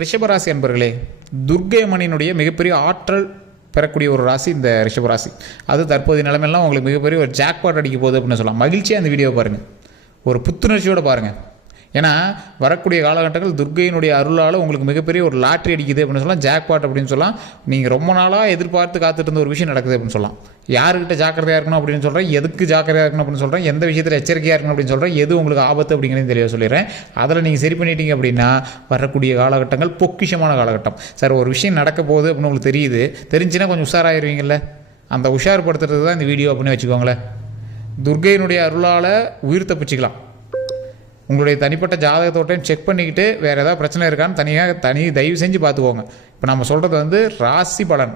ரிஷபராசி அன்பர்களே துர்க்கையம்மனினுடைய மிகப்பெரிய ஆற்றல் பெறக்கூடிய ஒரு ராசி இந்த ரிஷபராசி. அது தற்போதைய நிலைமையெல்லாம் உங்களுக்கு மிகப்பெரிய ஒரு ஜாக்பாட் அடிக்க போகுது அப்படின்னு சொல்லலாம். மகிழ்ச்சியாக அந்த வீடியோ பாருங்கள் ஒரு புத்துணர்ச்சியோடு பாருங்கள் ஏன்னா வரக்கூடிய காலகட்டங்கள் துர்க்கையினுடைய அருளால் உங்களுக்கு மிகப்பெரிய ஒரு லாட்ரி அடிக்குது அப்படின்னு சொல்லலாம் ஜாக்பாட் அப்படின்னு சொல்லலாம். நீங்கள் ரொம்ப நாளாக எதிர்பார்த்து காத்துட்டு இருந்த ஒரு விஷயம் நடக்குது அப்படின்னு சொல்லலாம். யாருக்கிட்ட ஜாக்கிரதையாக இருக்கணும் அப்படின்னு சொல்கிறேன் எதுக்கு ஜாக்கிரதையாக இருக்கணும் அப்படின்னு சொல்கிறேன் எந்த விஷயத்தில் எச்சரிக்கையாக இருக்கணும் அப்படின்னு சொல்கிறேன் எது உங்களுக்கு ஆபத்து அப்படிங்கிறதையும் தெளிவாக சொல்லிடுறேன். அதில் நீங்கள் சரி பண்ணிட்டீங்க அப்படின்னா வரக்கூடிய காலகட்டங்கள் பொக்கிஷமான காலகட்டம். சார் ஒரு விஷயம் நடக்க போகுது அப்படின்னு உங்களுக்கு தெரியுது தெரிஞ்சுன்னா கொஞ்சம் உஷாராயிருவீங்கல்ல? அந்த உஷார்படுத்துறது தான் இந்த வீடியோ அப்படின்னு வச்சுக்கோங்களேன். துர்கையினுடைய அருளால் உயிர் தப்பிச்சுக்கலாம். உங்களுடைய தனிப்பட்ட ஜாதகத்தோட்டையும் செக் பண்ணிக்கிட்டு வேறு ஏதாவது பிரச்சனை இருக்கான்னு தனியாக தனி தயவு செஞ்சு பார்த்துக்கோங்க. இப்போ நம்ம சொல்கிறது வந்து ராசி பலன்.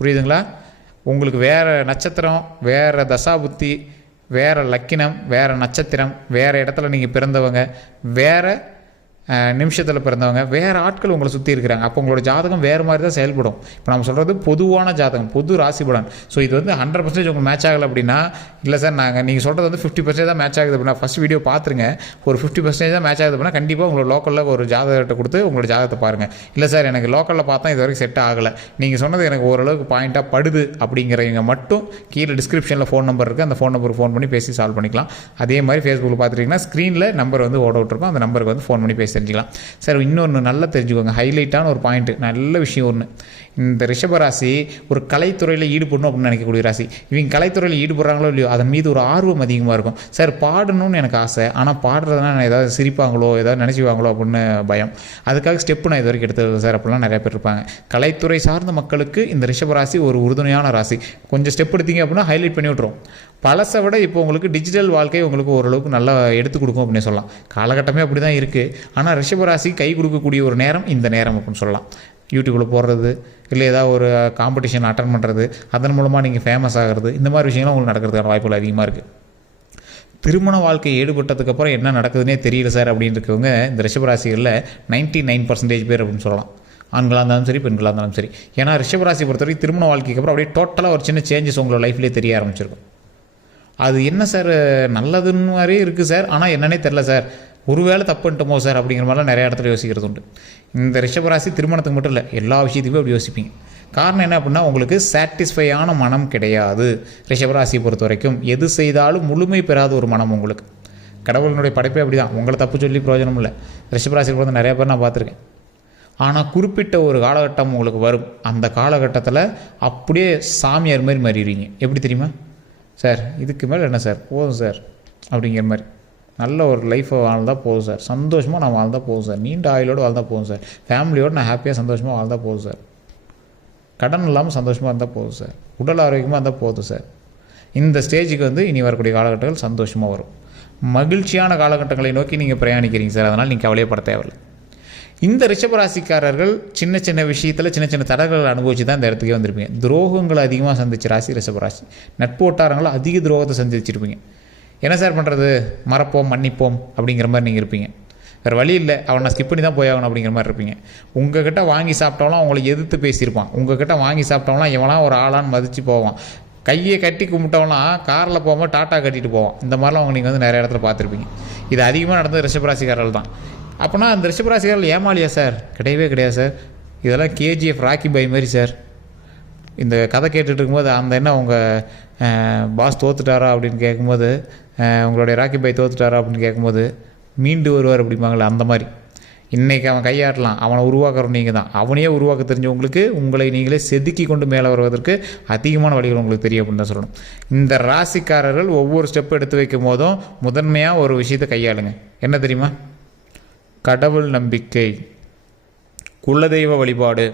புரியுதுங்களா? உங்களுக்கு வேறு நட்சத்திரம் வேறு தசாபுத்தி வேறு லக்கினம் வேறு நட்சத்திரம் வேறு இடத்துல நீங்கள் பிறந்தவங்க வேறு நிமிஷத்தில் பிறந்தவங்க வேறு ஆட்கள் உங்களை சுற்றி இருக்கிறாங்க. அப்போ உங்களோட ஜாதகம் வேறு மாதிரி தான் செயல்படும். இப்போ நம்ம சொல்கிறது பொதுவான ஜாதகம் பொது ராசி பலன். ஸோ இது வந்து ஹண்ட்ரட் பர்சன்டேஜ் உங்களுக்கு மேட்ச் ஆகலை அப்படின்னா இல்லை சார் நாங்கள் நீங்கள் சொல்கிறது வந்து ஃபிஃப்டி பர்சன்டேஜ் தான் மேட்ச் ஆகுது அப்படின்னா ஃபஸ்ட் வீடியோ பார்த்துருங்க ஒரு ஃபிஃப்டி பர்சன்டேஜ் தான் மேட்ச் ஆகுது அப்படின்னா கண்டிப்பாக உங்களோட லோக்கலில் ஒரு ஜாதகத்தை கொடுத்து உங்களோட ஜாதகத்தை பாருங்கள் இல்லை சார் எனக்கு லோக்கலில் பார்த்தா இது வரைக்கும் செட் ஆகலை. நீங்கள் சொன்னது எனக்கு ஓரளவுக்கு பாயிண்ட்டாக படுது அப்படிங்கிறவங்க மட்டும் கீழே டிஸ்கிரிப்ஷனில் ஃபோன் நம்பர் இருக்குது அந்த ஃபோன் நம்பருக்கு ஃபோன் பண்ணி பேசி சால்வ் பண்ணிக்கலாம். அதே மாதிரி ஃபேஸ்புக்கில் பார்த்துட்டிங்கன்னா ஸ்க்ரீனில் நம்பர் வந்து ஓட விட்டுருக்கோம். அந்த நம்பருக்கு வந்து ஃபோன் பண்ணி பேசி தெரிஞ்சுக்கலாம். சார் இன்னொன்று நல்லா தெரிஞ்சுக்கோங்க. ஹைலைட்டான ஒரு பாயிண்ட்டு நல்ல விஷயம் ஒன்று இந்த ரிஷபராசி ஒரு கலைத்துறையில் ஈடுபடணும் அப்படின்னு நினைக்கக்கூடிய ராசி. இவங்க கலைத்துறையில் ஈடுபடுறாங்களோ இல்லையோ அதன் மீது ஒரு ஆர்வம் அதிகமாக இருக்கும். சார் பாடணும்னு எனக்கு ஆசை. ஆனால் பாடுறதுனா நான் ஏதாவது சிரிப்பாங்களோ ஏதாவது நினச்சிவாங்களோ அப்படின்னு பயம். அதுக்காக ஸ்டெப்பு நான் இது வரைக்கும் எடுத்தது சார். அப்படிலாம் நிறைய பேர் இருப்பாங்க. கலைத்துறை சார்ந்த மக்களுக்கு இந்த ரிஷபராசி ஒரு உறுதுணையான ராசி. கொஞ்சம் ஸ்டெப் எடுத்தீங்க அப்படின்னா ஹைலைட் பண்ணி விட்ருவோம் பழசை விட இப்போ உங்களுக்கு டிஜிட்டல் வாழ்க்கை உங்களுக்கு ஓரளவுக்கு நல்லா எடுத்து கொடுக்கும் அப்படின்னு சொல்லலாம். காலகட்டமே அப்படி தான் இருக்குது ஆனால் ரிஷபராசி கை கொடுக்கக்கூடிய ஒரு நேரம் இந்த நேரம் அப்படின்னு சொல்லலாம். யூடியூப்பில் போடுறது இல்லை ஏதாவது ஒரு காம்படிஷன் அட்டன் பண்ணுறது அதன் மூலமாக நீங்கள் ஃபேமஸ் ஆகிறது இந்த மாதிரி விஷயங்கள்லாம் உங்களுக்கு நடக்கிறதுக்கான வாய்ப்புகள் அதிகமாக இருக்குது திருமண வாழ்க்கை ஈடுபட்டதுக்கப்புறம் என்ன நடக்குதுன்னே தெரியல சார் அப்படின்னு இருக்கவங்க இந்த ரிஷபராசிகளில் நைன்ட்டி நைன் பர்சன்டேஜ் பேர் அப்படின்னு சொல்லலாம். ஆண்களாக இருந்தாலும் சரி பெண்களாக இருந்தாலும் சரி. ஏன்னா ரிஷபராசி பொறுத்தவரைக்கும் திருமண வாழ்க்கைக்கு அப்புறம் அப்படியே டோட்டலாக ஒரு சின்ன சேஞ்சஸ் உங்களோட லைஃப்லேயே தெரிய ஆரம்பிச்சிருக்கும். அது என்ன சார் நல்லதுன்னு மாதிரியே இருக்குது சார். ஆனால் என்னன்னே தெரில சார். ஒருவேளை தப்பு பண்ணிட்டோமோ சார் அப்படிங்கிற மாதிரிலாம் நிறைய இடத்துல யோசிக்கிறது உண்டு இந்த ரிஷபராசி திருமணத்துக்கு மட்டும் இல்லை எல்லா விஷயத்துக்குமே அப்படி யோசிப்பீங்க. காரணம் என்ன அப்படின்னா உங்களுக்கு சாட்டிஸ்ஃபையான மனம் கிடையாது. ரிஷபராசியை பொறுத்த வரைக்கும் எது செய்தாலும் முழுமை பெறாத ஒரு மனம் உங்களுக்கு. கடவுளினுடைய படைப்பே அப்படி தான் உங்களை தப்பு சொல்லி பிரயோஜனம் இல்லை. ரிஷபராசியில் பிறந்த நிறைய பேர் நான் பார்த்துருக்கேன். ஆனால் குறிப்பிட்ட ஒரு காலகட்டம் உங்களுக்கு வரும். அந்த காலகட்டத்தில் அப்படியே சாமியார் மாதிரி மாறிடுவீங்க. எப்படி தெரியுமா? சார் இதுக்கு மேலே என்ன சார்? போதும் சார். அப்படிங்கிற மாதிரி. நல்ல ஒரு லைஃப்பை வாழ்ந்தால் போதும் சார் சந்தோஷமாக நான் வாழ்ந்தால் போதும் சார் நீண்ட ஆயுளோடு வாழ்ந்தால் போதும் சார் ஃபேமிலியோடு நான் ஹாப்பியாக சந்தோஷமாக வாழ்ந்தால் போதும் சார் கடன் இல்லாமல் சந்தோஷமாக இருந்தால் போதும் சார் உடல் ஆரோக்கியமாக இருந்தால் போதும் சார் இந்த ஸ்டேஜுக்கு வந்து இனி வரக்கூடிய காலகட்டங்கள் சந்தோஷமாக வரும். மகிழ்ச்சியான காலகட்டங்களை நோக்கி நீங்கள் பிரயாணிக்கிறீங்க சார் அதனால் நீங்கள் கவலையப்பட தேவையில்லை. இந்த ரிஷபராசிக்காரர்கள் சின்ன சின்ன விஷயத்தில் சின்ன சின்ன தடங்களை அனுபவிச்சு தான் இந்த இடத்துக்கே வந்திருப்பீங்க. துரோகங்களை அதிகமாக சந்திச்ச ராசி ரிஷபராசி நட்பு வட்டாரங்களை அதிக துரோகத்தை சந்திச்சிருப்பீங்க. என்ன சார் பண்ணுறது மறப்போம் மன்னிப்போம் அப்படிங்கிற மாதிரி நீங்கள் இருப்பீங்க. வேறு வழி இல்லை. அவனை ஸ்கிப் பண்ணி தான் போய் ஆகணும் அப்படிங்கிற மாதிரி இருப்பீங்க. உங்ககிட்ட வாங்கி சாப்பிட்டவங்களாம் அவங்களை எதிர்த்து பேசியிருப்பான். உங்ககிட்ட வாங்கி சாப்பிட்டவங்களாம் இவனா ஒரு ஆளான்னு மதித்து போவான். கையை கட்டி கும்பிட்டவங்களாம் காரில் போகும்போது டாட்டா கட்டிட்டு போவான். இந்த மாதிரிலாம் அவங்க நீங்கள் வந்து நிறைய இடத்துல பார்த்துருப்பீங்க. இது அதிகமாக நடந்தது ரிஷபராசிக்காரர்கள் தான். அப்போனா அந்த ரிஷபராசிக்காரர்கள் ஏமாலியா சார்? கிடையவே கிடையாது சார். இதெல்லாம் கேஜிஎஃப் ராக்கி பை மாதிரி சார். இந்த கதை கேட்டுட்டு இருக்கும்போது அந்த என்ன உங்கள் பாஸ் தோத்துட்டாரா அப்படின்னு கேட்கும்போது உங்களுடைய ராக்கி பை தோத்துட்டாரா அப்படின்னு கேட்கும்போது மீண்டு வருவார் அப்படிம்பாங்களே அந்த மாதிரி. இன்றைக்கி அவன் கையாட்டலாம் அவனை உருவாக்குறோம் நீங்கள் தான் அவனையே உருவாக்க தெரிஞ்சவங்களுக்கு உங்களை நீங்களே செதுக்கி கொண்டு மேலே வருவதற்கு அதிகமான வழிகள் உங்களுக்கு தெரியும் அப்படின்னு தான் சொல்லணும். இந்த ராசிக்காரர்கள் ஒவ்வொரு ஸ்டெப் எடுத்து வைக்கும் போதும் முதன்மையாக ஒரு விஷயத்தை கையாளுங்க. என்ன தெரியுமா? கடவுள் நம்பிக்கை குலதெய்வ வழிபாடு.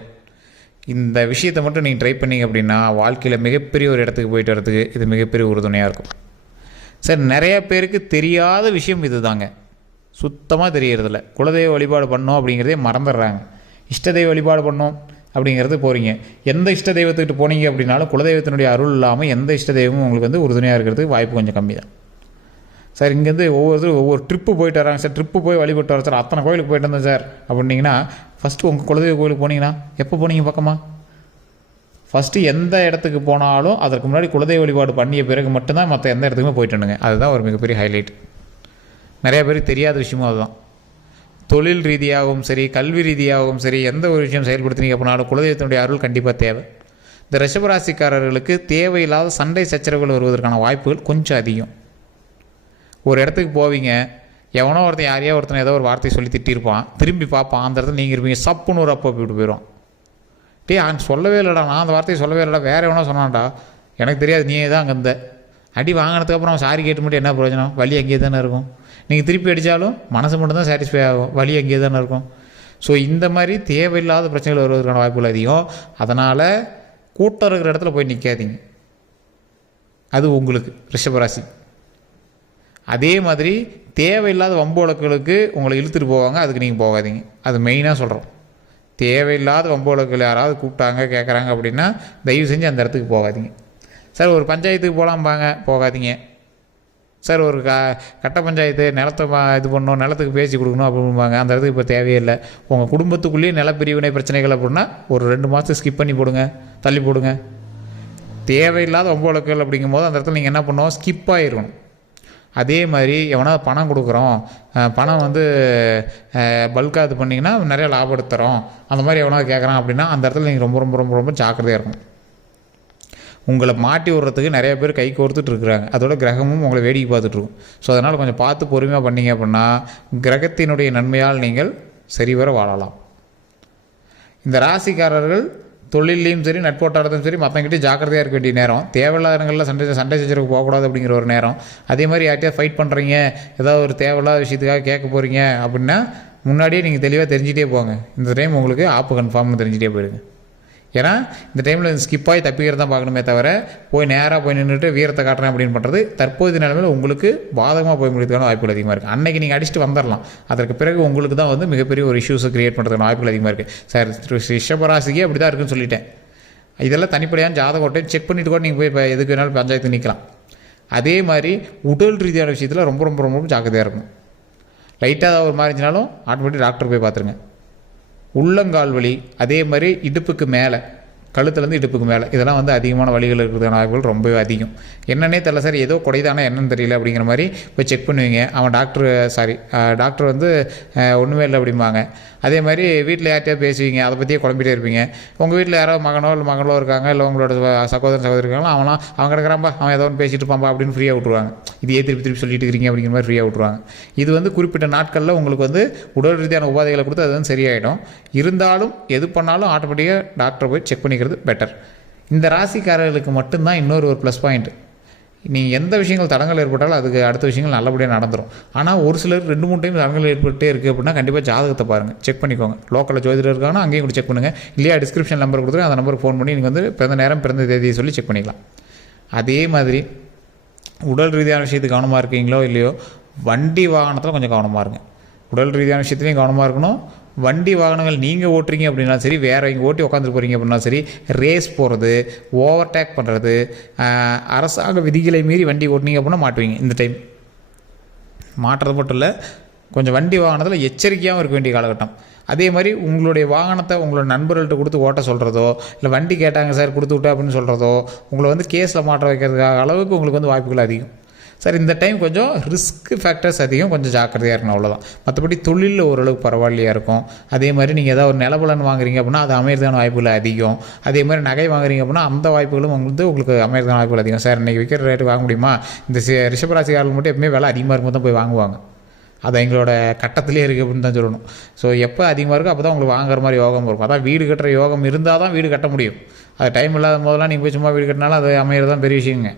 இந்த விஷயத்தை மட்டும் நீங்கள் ட்ரை பண்ணீங்க அப்படின்னா வாழ்க்கையில் மிகப்பெரிய ஒரு இடத்துக்கு போயிட்டு வரதுக்கு இது மிகப்பெரிய உறுதுணையாக இருக்கும். சார் நிறைய பேருக்கு தெரியாத விஷயம் இதுதாங்க. சுத்தமாக தெரியறதில்ல. குலதெய்வ வழிபாடு பண்ணோம் அப்படிங்கிறதே மறந்துடுறாங்க. இஷ்ட தெய்வ வழிபாடு பண்ணோம் அப்படிங்கிறது போகிறீங்க எந்த இஷ்ட தெய்வத்துக்கிட்ட போனீங்க அப்படின்னாலும் குலதெய்வத்தினுடைய அருள் இல்லாமல் எந்த இஷ்ட தெய்வமும் உங்களுக்கு வந்து உறுதுணையாக இருக்கிறதுக்கு வாய்ப்பு கொஞ்சம் கம்மி தான். சார் இங்கேருந்து ஒவ்வொருத்தரும் ஒவ்வொரு ட்ரிப்பு போயிட்டு வராங்க சார். ட்ரிப்பு போய் வழிபட்டு வர சார். அத்தனை கோயிலுக்கு போயிட்டு வந்தேன் சார். அப்படின்னீங்கன்னா ஃபஸ்ட்டு உங்கள் குலதெய்வ கோயிலுக்கு போனீங்கன்னா எப்போ போனீங்க பக்கமாக ஃபஸ்ட்டு எந்த இடத்துக்கு போனாலும் அதற்கு முன்னாடி குலதெய்வ வழிபாடு பண்ணிய பிறகு மட்டும்தான் மற்ற எந்த இடத்துக்குமே போயிட்டுனுங்க. அதுதான் ஒரு மிகப்பெரிய ஹைலைட் நிறையா பேருக்கு தெரியாத விஷயமும் அதுதான். தொழில் ரீதியாகவும் சரி கல்வி ரீதியாகவும் சரி எந்த ஒரு விஷயம் செயல்படுத்தினீங்க அப்படின்னாலும் குலதெய்வத்தினுடைய அருள் கண்டிப்பாக தேவை. இந்த ரிஷபராசிக்காரர்களுக்கு தேவையில்லாத சண்டை சச்சரவுகள் வருவதற்கான வாய்ப்புகள் கொஞ்சம் அதிகம். ஒரு இடத்துக்கு போவீங்க எவனோ ஒருத்தன் யாரையோ ஒருத்தன் ஏதோ ஒரு வார்த்தை சொல்லி திட்டிருப்பான் திரும்பி பார்ப்பான் அந்த இடத்துல நீங்கள் இருப்பீங்க. சப்புன்னு ஒரு அப்போ போயிட்டு போயிடும் டேய் அவன் சொல்லவே இல்லைடா நான் அந்த வார்த்தையை சொல்லவே இல்லைடா வேறு எவனோ சொன்னான்டா. எனக்கு தெரியாது நீயே தான் அங்கே இருந்த. அடி வாங்கினதுக்கப்புறம் சாரி கேட்டு மட்டும் என்ன பிரயோஜனம்? வலி அங்கேயே தானே இருக்கும். நீங்கள் திருப்பி அடித்தாலும் மனசு மட்டும்தான் சாட்டிஸ்ஃபை ஆகும். வலி அங்கேயே தானே இருக்கும். ஸோ இந்த மாதிரி தேவையில்லாத பிரச்சனைகள் வருவதற்கான வாய்ப்புகள் அதிகம். அதனால் கூட்டம் இருக்கிற இடத்துல போய் நிற்காதீங்க அது உங்களுக்கு ரிஷபராசி. அதே மாதிரி தேவையில்லாத வம்பு வழக்குகளுக்கு உங்களை இழுத்துட்டு போவாங்க. அதுக்கு நீங்கள் போகாதீங்க. அது மெயினாக சொல்கிறோம் தேவையில்லாத வம்புகளுக்கு யாராவது கூப்பிட்டாங்க கேட்குறாங்க அப்படின்னா தயவு செஞ்சு அந்த இடத்துக்கு போகாதீங்க. சார் ஒரு பஞ்சாயத்துக்கு போகலாம்பாங்க போகாதீங்க. சார் ஒரு க கட்ட பஞ்சாயத்து நிலத்தை இது பண்ணணும் நிலத்துக்கு பேசி கொடுக்கணும் அப்படிம்பாங்க. அந்த இடத்துக்கு இப்போ தேவையே இல்லை உங்கள் குடும்பத்துக்குள்ளேயே நிலப்பிரிவினை பிரச்சனைகள் அப்படின்னா ஒரு ரெண்டு மாதத்துக்கு ஸ்கிப் பண்ணி போடுங்க தள்ளி போடுங்க. தேவையில்லாத வம்பு அப்படிங்கும் அப்படிங்கும்போது அந்த இடத்துல நீங்கள் என்ன பண்ணுவோம் ஸ்கிப் ஆகிருக்கணும் அதே மாதிரி எவனாவது பணம் கொடுக்குறோம் பணம் வந்து பல்காக இது பண்ணிங்கன்னா நிறைய லாபம் எடுத்துறோம் அந்த மாதிரி எவனாவது கேட்குறான் அப்படின்னா அந்த இடத்துல நீங்கள் ரொம்ப ரொம்ப ரொம்ப ரொம்ப ஜாக்கிரதையாக இருக்கணும். உங்களை மாட்டி விடுறதுக்கு நிறைய பேர் கை கோர்த்துட்டு இருக்கிறாங்க. அதோட கிரகமும் உங்களை வேடிக்கை பார்த்துட்ருக்கும் ஸோ அதனால் கொஞ்சம் பார்த்து பொறுமையாக பண்ணீங்க அப்படின்னா கிரகத்தினுடைய நன்மையால் நீங்கள் சரிவர வாழலாம். இந்த ராசிக்காரர்கள் தொழிலையும் சரி நட்போட்டாரத்தையும் சரி மற்றவங்கிட்ட ஜாக்கிரதையாக இருக்க வேண்டிய நேரம். தேவையில்லாத இடங்களில் சண்டை சண்டை சச்சரவுக்கு போகக்கூடாது அப்படிங்கிற ஒரு நேரம். அதே மாதிரி யார்ட்டையா ஃபைட் பண்ணுறீங்க ஏதாவது ஒரு தேவையில்லாத விஷயத்துக்காக கேட்க போகிறீங்க அப்படின்னா முன்னாடியே நீங்கள் தெளிவாக தெரிஞ்சிட்டே போங்க. இந்த டைம் உங்களுக்கு ஆப்பு கன்ஃபார்ம்னு தெரிஞ்சிட்டே போயிடுங்க. ஏன்னா இந்த டைமில் ஸ்கிப் ஆகி தப்பிக்கிறது தான் பார்க்கணுமே தவிர போய் நேராக போய் நின்றுட்டு வீரத்தை காட்டுறேன் அப்படின்னு பண்ணுறது தற்போதைய நிலைமையில் உங்களுக்கு பாதகமாக போய் முடியறதுக்கான வாய்ப்புகள் அதிகமாக இருக்குது அன்றைக்கி நீங்கள் அடிச்சுட்டு வந்துடலாம் அதற்கு பிறகு உங்களுக்கு தான் வந்து மிகப்பெரிய ஒரு இஷ்யூஸை கிரியேட் பண்ணுறதுக்கான வாய்ப்புகள் அதிகமாக இருக்குது சார் ரிஷபராசிக்கே அப்படி தான் இருக்குன்னு சொல்லிட்டேன். இதெல்லாம் தனிப்படையான ஜாதகோட்டை செக் பண்ணிட்டு கூட நீங்கள் போய் இப்போ எதுக்கு வேணாலும் பஞ்சாயத்து நிற்கலாம் அதே மாதிரி உடல் ரீதியான விஷயத்தில் ரொம்ப ரொம்ப ரொம்ப ஜாக்கிரதையாக இருக்கும் லைட்டாக ஒரு மாதிரி இருந்துச்சுனாலும் ஆட்டோமேட்டிக் டாக்டர் போய் பார்த்துருங்க. உள்ளங்கால் வலி அதே மாதிரி இடுப்புக்கு மேலே கழுத்துலேருந்து இடுப்புக்கு மேலே இதெல்லாம் வந்து அதிகமான வழிகள் இருக்கிறதுக்கான வாய்ப்புகள் ரொம்பவே அதிகம். என்னன்னே தெரியல சார் ஏதோ குறைதானா என்னன்னு தெரியல அப்படிங்கிற மாதிரி போய் செக் பண்ணுவீங்க. அவன் டாக்டர் சாரி டாக்டர் வந்து ஒன்றுமே இல்லை அப்படிம்பாங்க. அதே மாதிரி வீட்டில் யார்கிட்டயோ பேசுவீங்க? அதை பற்றியே குழம்பிட்டே இருப்பீங்க. உங்கள் வீட்டில் யாரோ மகனோ இல்லை மகளோ இருக்காங்க இல்லை உங்களோட சகோதரன் சகோதரி இருக்காங்களோ அவனா அவன் கிடக்குறான்பா அவன் ஏதோ ஒன்று பேசிட்டு இருப்பான்பா அப்படின்னு ஃப்ரீயாக விட்ருவாங்க இதையே திருப்பி திருப்பி சொல்லிட்டு இருக்கிறீங்க அப்படிங்கிற மாதிரி ஃப்ரீயாக விட்ருவாங்க இது வந்து குறிப்பிட்ட நாட்களில் உங்களுக்கு வந்து உடல் ரீதியான உபாதைகளை கொடுத்து அது வந்து சரியாயிடும். இருந்தாலும் எது பண்ணாலும் ஆட்டோமேட்டிக்காக டாக்டரை போய் செக் பண்ணிக்கிறது பெட்டர் இந்த ராசிக்காரர்களுக்கு மட்டும்தான் இன்னொரு ஒரு ப்ளஸ் பாயிண்ட் நீங்கள் எந்த விஷயங்கள் தடங்கள் ஏற்பட்டாலும் அதுக்கு அடுத்த விஷயங்கள் நல்லபடியாக நடந்துடும் ஆனால் ஒரு சிலர் ரெண்டு மூணு டைம் தடங்கள் ஏற்பட்டே இருக்குது அப்படின்னா கண்டிப்பாக ஜாதகத்தை பாருங்கள் செக் பண்ணிக்கோங்க. லோக்கலில் ஜோதிடர் இருக்காங்கன்னா அங்கேயும் கூட செக் பண்ணுங்கள் இல்லையா டிஸ்கிரிப்ஷன் நம்பர் கொடுத்துருங்க. அந்த நம்பருக்கு ஃபோன் பண்ணி நீங்கள் வந்து பிறந்த நேரம் பிறந்த தேதியை சொல்லி செக் பண்ணிக்கலாம். அதே மாதிரி உடல் ரீதியான விஷயத்துக்கு கவனமாக இருக்கீங்களோ இல்லையோ வண்டி வாகனத்தில் கொஞ்சம் கவனமாக இருங்க. உடல் ரீதியான விஷயத்துலையும் கவனமாக இருக்கணும். வண்டி வாகனங்கள் நீங்கள் ஓட்டுறீங்க அப்படின்னா சரி வேறு இங்கே ஓட்டி உட்காந்துட்டு போகிறீங்க அப்படின்னா சரி ரேஸ் போகிறது ஓவர்டேக் பண்ணுறது அரசாங்க விதிகளை மீறி வண்டி ஓட்டுனீங்க அப்படின்னா மாட்டுவீங்க இந்த டைம் மாட்டுறது மட்டும் இல்லை கொஞ்சம் வண்டி வாகனத்தில் எச்சரிக்கையாகவும் இருக்க வேண்டிய காலகட்டம். அதே மாதிரி உங்களுடைய வாகனத்தை உங்களோட நண்பர்கள்ட்ட கொடுத்து ஓட்ட சொல்கிறதோ இல்லை வண்டி கேட்டாங்க சார் கொடுத்து விட்டா அப்படின்னு சொல்கிறதோ உங்களை வந்து கேஸில் மாட்ட வைக்கிறதுக்காக அளவுக்கு உங்களுக்கு வந்து வாய்ப்புகள் அதிகம். சார் இந்த டைம் கொஞ்சம் ரிஸ்க் ஃபேக்டர்ஸ் அதிகம். கொஞ்சம் ஜாக்கிரதையாக இருக்கணும் அவ்வளோதான் மற்றபடி தொழிலில் ஓரளவுக்கு பரவாயில்லையா இருக்கும். அதே மாதிரி நீங்கள் ஏதாவது ஒரு நிலபலன் வாங்குறீங்க அப்படின்னா அது அமையறதுக்கான வாய்ப்புகள் அதிகம். அதே மாதிரி நகை வாங்குறீங்க அப்படின்னா அந்த வாய்ப்புகளும் வந்து உங்களுக்கு அமையறதுக்கான வாய்ப்புகள் அதிகம். சார் இன்றைக்கி விற்கிற ரேட்டு வாங்க முடியுமா? இந்த ரிஷபராசிக்காரர்கள் மட்டும் எப்பவுமே விலை அதிகமாக இருக்கும்போது தான் போய் வாங்குவாங்க. அது எங்களோட கட்டத்திலே இருக்குது அப்படின்னு தான் சொல்லணும். ஸோ எப்போ அதிகமாக இருக்கோ அப்போ தான் உங்களுக்கு வாங்குற மாதிரி யோகம் இருக்கும். அதான் வீடு கட்டுற யோகம் இருந்தால் தான் வீடு கட்ட முடியும். அது டைம் இல்லாத போதெல்லாம் நீங்கள் போய் சும்மா வீடு கட்டினாலும் அது அமையிறது தான் பெரிய விஷயங்க.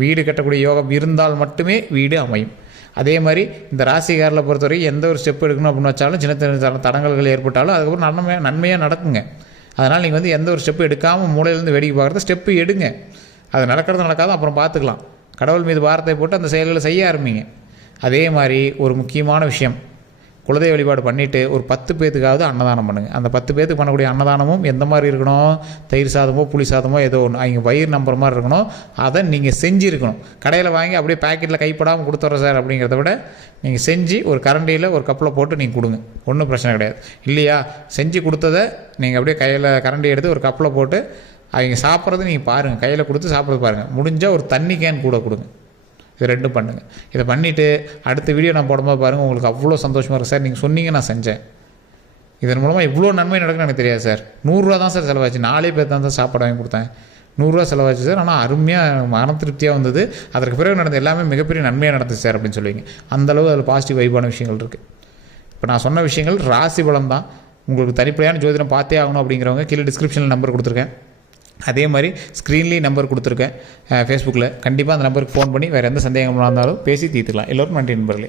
வீடு கட்டக்கூடிய யோகம் இருந்தால் மட்டுமே வீடு அமையும். அதே மாதிரி இந்த ராசிக்காரில் பொறுத்தவரைக்கும் எந்த ஒரு ஸ்டெப் எடுக்கணும் அப்படின்னு வச்சாலும் சின்ன சின்ன தடங்கல்கள் ஏற்பட்டாலும் அதுக்கப்புறம் நன்மையாக நன்மையாக நடக்குங்க. அதனால் நீங்கள் வந்து எந்த ஒரு ஸ்டெப்பு எடுக்காமல் மூலையிலேருந்து வேடிக்கை பார்க்குறது ஸ்டெப்பு எடுங்க. அது நடக்கிறது நடக்காது அப்புறம் பார்த்துக்கலாம். கடவுள் மீது வார்த்தை போட்டு அந்த செயல்களை செய்ய ஆரம்பிங்க. அதே மாதிரி ஒரு முக்கியமான விஷயம். குலதெய்வ வழிபாடு பண்ணிவிட்டு ஒரு பத்து பேத்துக்காவது அன்னதானம் பண்ணுங்கள் அந்த பத்து பேத்துக்கு பண்ணக்கூடிய அன்னதானமும் எந்த மாதிரி இருக்கணும்? தயிர் சாதமோ புளி சாதமோ ஏதோ ஒன்று அவங்க வயிறு நம்புற மாதிரி இருக்கணும். அதை நீங்கள் செஞ்சுருக்கணும். கடையில் வாங்கி அப்படியே பாக்கெட்டில் கைப்படாமல் கொடுத்துட்றோம் சார் அப்படிங்கிறத விட நீங்கள் செஞ்சு ஒரு கரண்டியில் ஒரு கப்பில் போட்டு நீங்கள் கொடுங்க. ஒன்றும் பிரச்சனை கிடையாது. இல்லையா? செஞ்சு கொடுத்ததை நீங்கள் அப்படியே கையில் கரண்டி எடுத்து ஒரு கப்பில் போட்டு அவங்க சாப்பிட்றது நீங்கள் பாருங்கள் கையில் கொடுத்து சாப்பிட்றது பாருங்கள் முடிஞ்சால் ஒரு தண்ணி கேன் கூட கொடுங்க. இது ரெண்டும் பண்ணுங்கள் இதை பண்ணிவிட்டு அடுத்த வீடியோ நான் போடும்போது பாருங்கள் உங்களுக்கு அவ்வளோ சந்தோஷமாக இருக்கும். சார் நீங்கள் சொன்னீங்க நான் செஞ்சேன். இதன் மூலமாக இவ்வளோ நன்மை நடக்குன்னு எனக்கு தெரியாது சார். நூறுரூவா தான் சார் செலவாச்சு. நாலே பேர் தான் சார் சாப்பாடு வாங்கி கொடுத்தேன். நூறுரூவா செலவாச்சு சார். ஆனால் அருமையாக மன திருப்தியாக வந்தது. அதற்கு பிறகு நடந்த எல்லாமே மிகப்பெரிய நன்மையாக நடந்துச்சு சார் அப்படின்னு சொல்லுவீங்க. அந்தளவு அதில் பாசிட்டிவ் வைப்பான விஷயங்கள் இருக்குது இப்போ நான் சொன்ன விஷயங்கள் ராசி பலம் தான் உங்களுக்கு தனிப்படையான ஜோதிடம் பார்த்தே ஆகணும் அப்படிங்கிறவங்க கீழே டிஸ்கிரிப்ஷனில் நம்பர் கொடுத்துருக்கேன். அதே மாதிரி ஸ்க்ரீன்லேயும் நம்பர் கொடுத்துருக்கேன் ஃபேஸ்புக்கில் கண்டிப்பாக அந்த நம்பருக்கு ஃபோன் பண்ணி வேறு எந்த சந்தேகமாக இருந்தாலும் பேசி தீர்த்துக்கலாம். எல்லோரும் நன்றி நண்பர்களே.